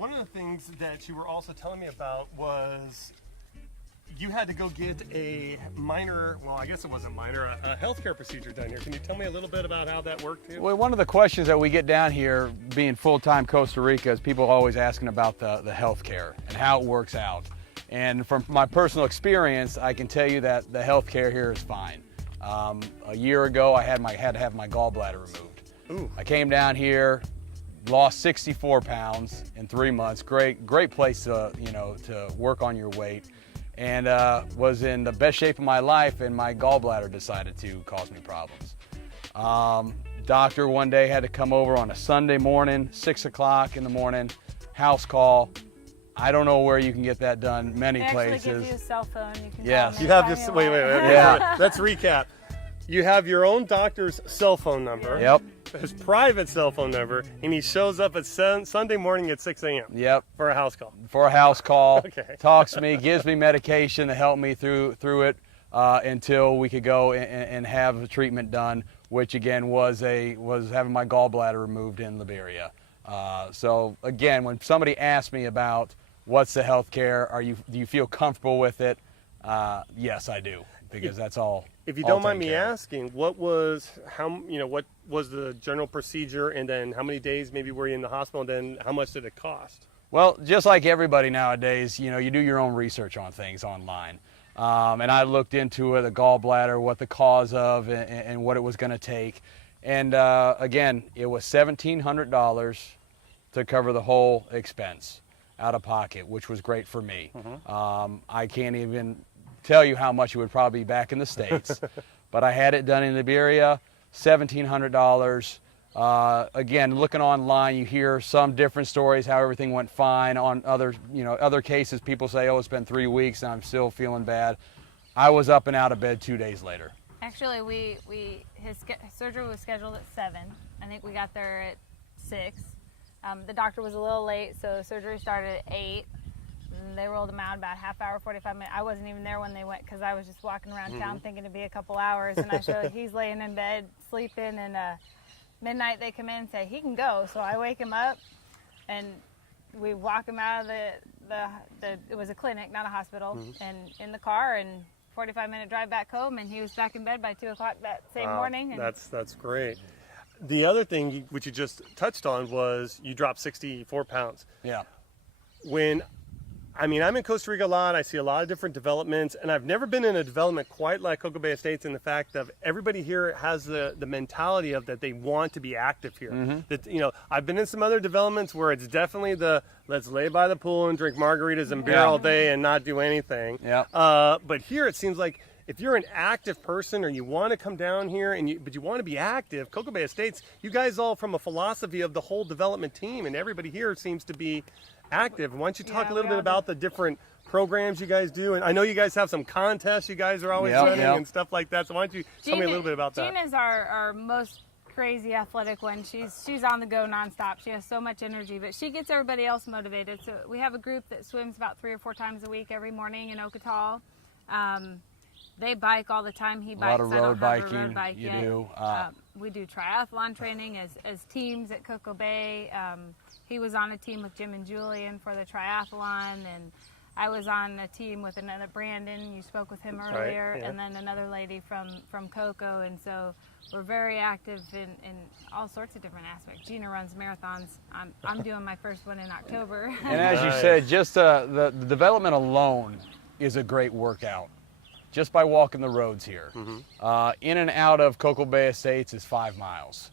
one of the things that you were also telling me about was you had to go get a minor, well, I guess it wasn't minor, a healthcare procedure done here. Can you tell me a little bit about how that worked too? Well, one of the questions that we get down here, being full-time Costa Rica, is people always asking about the healthcare and how it works out. And from my personal experience, I can tell you that the healthcare here is fine. A year ago, I had to have my gallbladder removed. Ooh. I came down here, lost 64 pounds in 3 months. Great place to to work on your weight, and was in the best shape of my life. And my gallbladder decided to cause me problems. Doctor one day had to come over on a Sunday morning, 6 o'clock in the morning, house call. I don't know where you can get that done. Many places. They actually give you a cell phone. You can Yes. call You them have this, anytime wait, you wait, want. wait, Yeah. let's recap. You have your own doctor's cell phone number. Yep. His private cell phone number, and he shows up at Sunday morning at 6 a.m. Yep. for a house call. For a house call, Okay. talks to me, gives me medication to help me through it until we could go and have the treatment done, which again was having my gallbladder removed in Liberia. So again, when somebody asks me about what's the health care, do you feel comfortable with it? Yes, I do, because that's all. If you all don't mind taken me care of. asking, what was the general procedure, and then how many days maybe were you in the hospital, and then how much did it cost? Well, just like everybody nowadays, you do your own research on things online. And I looked into it, the gallbladder, what the cause of, and what it was going to take. And again, it was $1,700 to cover the whole expense out of pocket, which was great for me. I can't even tell you how much it would probably be back in the States, but I had it done in Liberia, $1,700. Again, looking online, you hear some different stories, how everything went fine. On other cases, people say, oh, it's been 3 weeks and I'm still feeling bad. I was up and out of bed 2 days later. Actually, his surgery was scheduled at 7. I think we got there at 6. The doctor was a little late, so surgery started at 8. And they rolled him out about a half hour, 45 minutes. I wasn't even there when they went because I was just walking around town thinking it'd be a couple hours. And I showed he's laying in bed sleeping, and midnight they come in and say he can go. So I wake him up, and we walk him out of the it was a clinic, not a hospital, and in the car, and 45-minute drive back home, and he was back in bed by 2 o'clock that same morning. And That's great. The other thing which you just touched on was you dropped 64 pounds. Yeah. I'm in Costa Rica a lot. I see a lot of different developments, and I've never been in a development quite like Cocoa Bay Estates in the fact of everybody here has the mentality of that they want to be active here. That I've been in some other developments where it's definitely let's lay by the pool and drink margaritas and beer all day and not do anything. Yeah. But here it seems like if you're an active person or you want to come down here but you want to be active, Cocoa Bay Estates, you guys all from a philosophy of the whole development team, and everybody here seems to be active. Why don't you talk a little bit about the different programs you guys do? And I know you guys have some contests you guys are always running and stuff like that. So why don't you tell me a little bit about that? Gina's our most crazy athletic one. She's on the go nonstop. She has so much energy, but she gets everybody else motivated. So we have a group that swims about 3 or 4 times a week every morning in Ocotal. They bike all the time. He bikes. A lot of road biking. You do. We do triathlon training as teams at Cocoa Bay. He was on a team with Jim and Julian for the triathlon, and I was on a team with another Brandon. You spoke with him earlier, and then another lady from Cocoa, and so we're very active in all sorts of different aspects. Gina runs marathons. I'm doing my first one in October. And as you said, just the development alone is a great workout. Just by walking the roads here. In and out of Cocoa Bay Estates is 5 miles.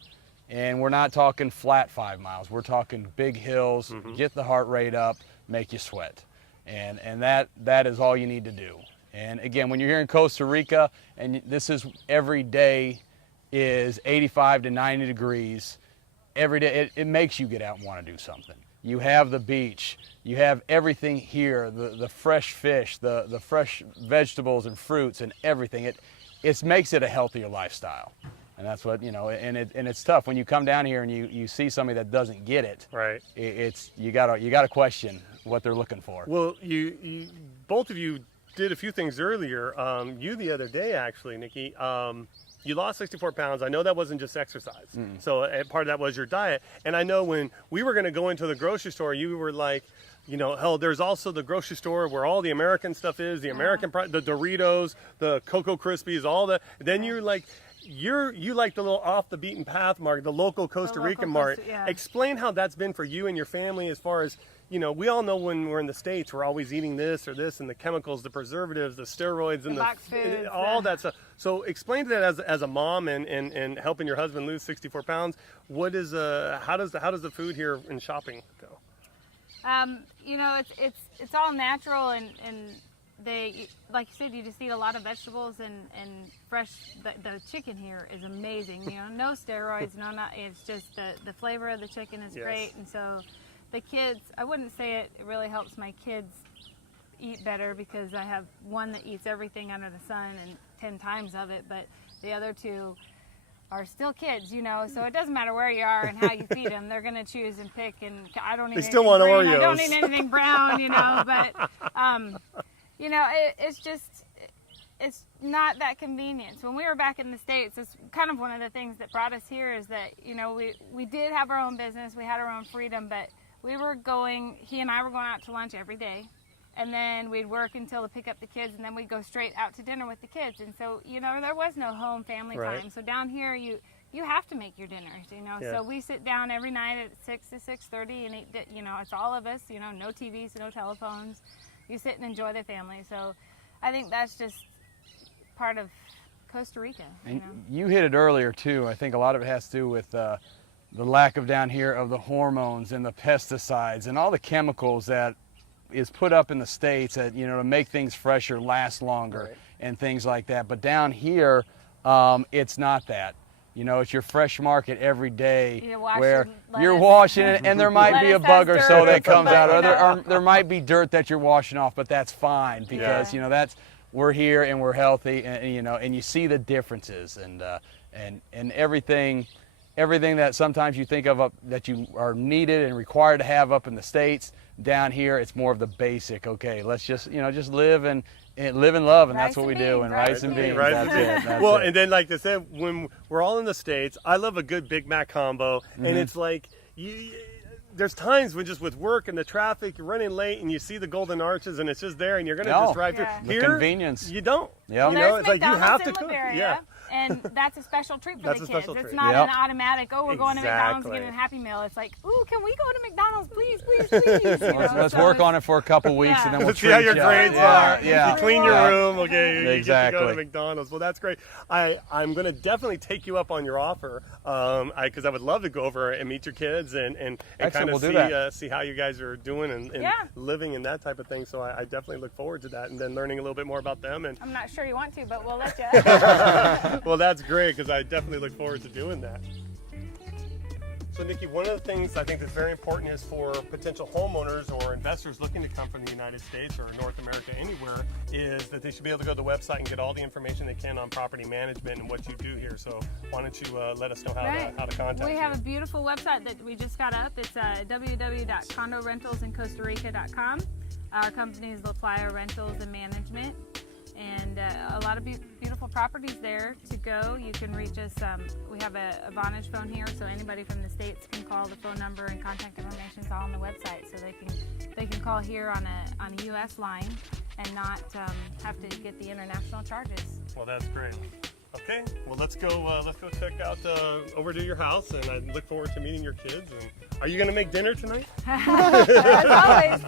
And we're not talking flat 5 miles. We're talking big hills, get the heart rate up, make you sweat. And that is all you need to do. And again, when you're here in Costa Rica, and this is every day is 85 to 90 degrees, every day, it makes you get out and want to do something. You have the beach, you have everything here, the fresh fish, the fresh vegetables and fruits and everything. It makes it a healthier lifestyle. And that's what, and it's tough when you come down here and you see somebody that doesn't get it. Right. You gotta question what they're looking for. Well, you both of you did a few things earlier. You the other day, actually, Nikki, you lost 64 pounds. I know that wasn't just exercise. So part of that was your diet. And I know when we were going to go into the grocery store, you were like, you know, hell, there's also the grocery store where all the American stuff is, the American, the Doritos, the Cocoa Krispies, all the. Then you're like, you like the little off the beaten path market, the local Costa Rican market. Explain how that's been for you and your family as far as, you know, we all know when we're in the States, we're always eating this or this, and the chemicals, the preservatives, the steroids, and box foods, all that stuff. So explain to that as a mom and helping your husband lose 64 pounds. What is how does the food here in shopping go? You know, it's all natural, and they, like you said, you just eat a lot of vegetables and fresh. The chicken here is amazing. You know, no steroids, it's just the flavor of the chicken is great, and so. The kids, I wouldn't say it really helps my kids eat better because I have one that eats everything under the sun and 10 times of it, but the other two are still kids, you know, so it doesn't matter where you are and how you feed them. They're going to choose and pick, and I don't eat anything still want green. Oreos. I don't eat anything brown, you know, but, you know, it's not that convenient. So when we were back in the States, it's kind of one of the things that brought us here is that, you know, we did have our own business, we had our own freedom, but he and I were going out to lunch every day, and then we'd work until to pick up the kids, and then we'd go straight out to dinner with the kids. And so, you know, there was no home family time. So down here, you have to make your dinners, you know. So we sit down every night at 6 to 6:30 and eat, you know, it's all of us, you know, no TVs, no telephones. You sit and enjoy the family. So I think that's just part of Costa Rica, you know. You hit it earlier, too. I think a lot of it has to do with the lack of down here of the hormones and the pesticides and all the chemicals that is put up in the States that, you know, to make things fresher, last longer, and things like that. But down here, it's not that. You know, it's your fresh market every day where you're washing it, and there might be a bug or so that comes out, or there might be dirt that you're washing off, but that's fine because, you know, we're here and we're healthy, and you know, and you see the differences and everything that sometimes you think of that you are needed and required to have up in the States, down here it's more of the basic. Okay, let's just, you know, just live and love, and that's what we do. And rice and beans, that's it. That's well, it. And then like I said, when we're all in the States, I love a good Big Mac combo, and it's like there's times when just with work and the traffic, you're running late and you see the Golden Arches and it's just there and you're going to just drive through. The Here, convenience. You don't. Yep. You know, it's like you have to cook. And that's a special treat for That's the a kids. special It's treat. not an automatic, we're going to McDonald's and getting a Happy Meal. It's like, ooh, can we go to McDonald's, please, please, please? You know, let's work on it for a couple weeks and then we'll see how your grades are. Yeah. You clean your room, okay, you get to go to Exactly. McDonald's. Well, that's great. I'm going to definitely take you up on your offer because I would love to go over and meet your kids and kind of see how you guys are doing and living and that type of thing. So I definitely look forward to that and then learning a little bit more about them. And I'm not sure you want to, but we'll let you. well, that's great because I definitely look forward to doing that. So, Nikki, one of the things I think that's very important is for potential homeowners or investors looking to come from the United States or North America anywhere is that they should be able to go to the website and get all the information they can on property management and what you do here. So why don't you let us know how to contact you. We have a beautiful website that we just got up. It's www.condorentalsandcostarica.com. Our company is LaPlaya Rentals and Management. And a lot of beautiful properties there to go. You can reach us. We have a Vonage phone here, so anybody from the States can call. The phone number and contact information is all on the website, so they can call here on a U.S. line and not have to get the international charges. Well, that's great. Okay, well let's go check out over to your house, and I look forward to meeting your kids. And are you going to make dinner tonight? As always.